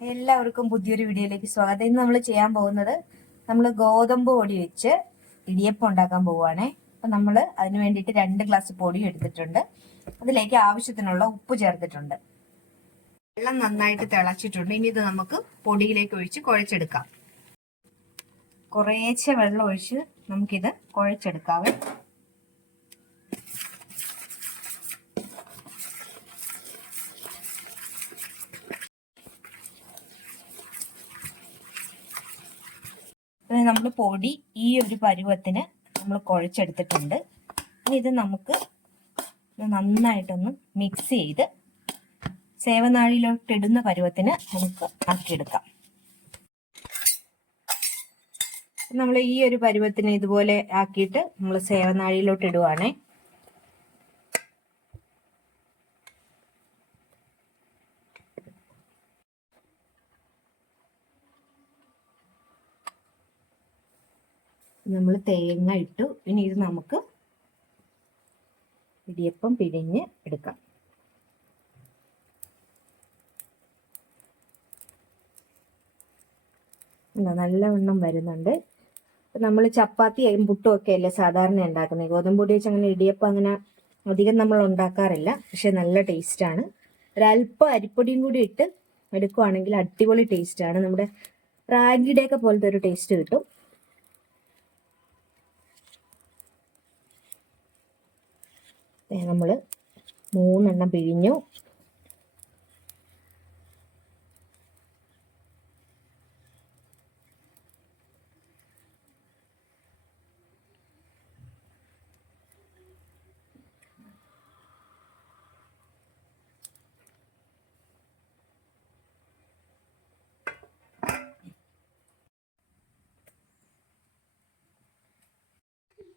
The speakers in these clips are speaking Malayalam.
എല്ലാവർക്കും പുതിയൊരു വീഡിയോയിലേക്ക് സ്വാഗതം. ഇന്ന് നമ്മൾ ചെയ്യാൻ പോകുന്നത് നമ്മൾ ഗോതമ്പ് പൊടി വെച്ച് ഇടിയപ്പം ഉണ്ടാക്കാൻ പോവുകയാണേ. അപ്പം നമ്മൾ അതിന് വേണ്ടിയിട്ട് രണ്ട് ഗ്ലാസ് പൊടി എടുത്തിട്ടുണ്ട്. അതിലേക്ക് ആവശ്യത്തിനുള്ള ഉപ്പ് ചേർത്തിട്ടുണ്ട്. വെള്ളം നന്നായിട്ട് തിളച്ചിട്ടുണ്ട്. ഇനി ഇത് നമുക്ക് പൊടിയിലേക്ക് ഒഴിച്ച് കുഴച്ചെടുക്കാം. കുറേശ്ശെ വെള്ളം ഒഴിച്ച് നമുക്കിത് കുഴച്ചെടുക്കാവേ നമ്മൾ പൊടി ഈ ഒരു പരുവത്തിന് നമ്മൾ കുഴച്ചെടുത്തിട്ടുണ്ട്. ഇനി ഇത് നമുക്ക് നന്നായിട്ടൊന്ന് മിക്സ് ചെയ്ത് സേവനാഴിയിലോട്ടിടുന്ന പരുവത്തിന് നമുക്ക് ആക്കിയെടുക്കാം. നമ്മൾ ഈ ഒരു പരുവത്തിന് ഇതുപോലെ ആക്കിയിട്ട് നമ്മൾ സേവനാഴിയിലോട്ട് നമ്മൾ തേങ്ങ ഇട്ടു. ഇനി ഇത് നമുക്ക് ഇടിയപ്പം പിഴിഞ്ഞ് എടുക്കാം. നല്ലവണ്ണം വരുന്നുണ്ട്. നമ്മൾ ചപ്പാത്തി പുട്ടും ഒക്കെ അല്ലേ സാധാരണ ഉണ്ടാക്കുന്നത് ഗോതമ്പ് പൊടി വെച്ച് അങ്ങനെ ഇടിയപ്പം അങ്ങനെ അധികം നമ്മൾ ഉണ്ടാക്കാറില്ല. പക്ഷെ നല്ല ടേസ്റ്റാണ് ഒരല്പം അരിപ്പൊടിയും കൂടി ഇട്ട് എടുക്കുവാണെങ്കിൽ അടിപൊളി ടേസ്റ്റാണ് നമ്മുടെ റാഗിയുടെയൊക്കെ പോലത്തെ ഒരു ടേസ്റ്റ് കിട്ടും. നമ്മൾ മൂന്നെണ്ണം പിഴിഞ്ഞു.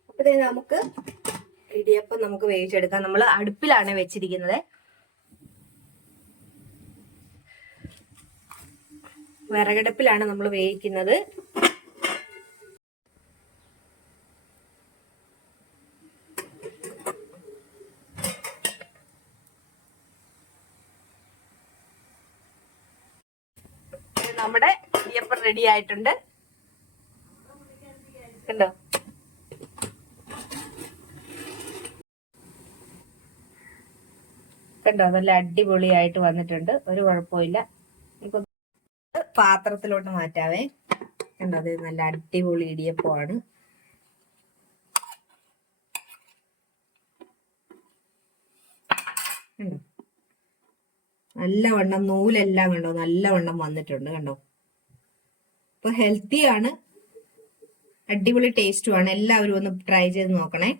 അപ്പൊ നമുക്ക് ഇടിയപ്പം നമുക്ക് വേവിച്ചെടുക്കാം. നമ്മൾ അടുപ്പിലാണ് വെച്ചിരിക്കുന്നത്. വിറകടുപ്പിലാണ് നമ്മൾ വേവിക്കുന്നത്. നമ്മുടെ ഇടിയപ്പം റെഡി ആയിട്ടുണ്ട്. കണ്ടോ? കണ്ടോ? നല്ല അടിപൊളിയായിട്ട് വന്നിട്ടുണ്ട്. ഒരു കുഴപ്പമില്ല പാത്രത്തിലോട്ട് മാറ്റാവേ. കണ്ടോ? അത് നല്ല അടിപൊളി ഇടിയപ്പമാണ്. കണ്ടോ? നല്ലവണ്ണം നൂലെല്ലാം കണ്ടോ? നല്ലവണ്ണം വന്നിട്ടുണ്ട് കണ്ടോ? ഇപ്പൊ ഹെൽത്തിയാണ് അടിപൊളി ടേസ്റ്റുമാണ് എല്ലാവരും ഒന്ന് ട്രൈ ചെയ്ത് നോക്കണേ.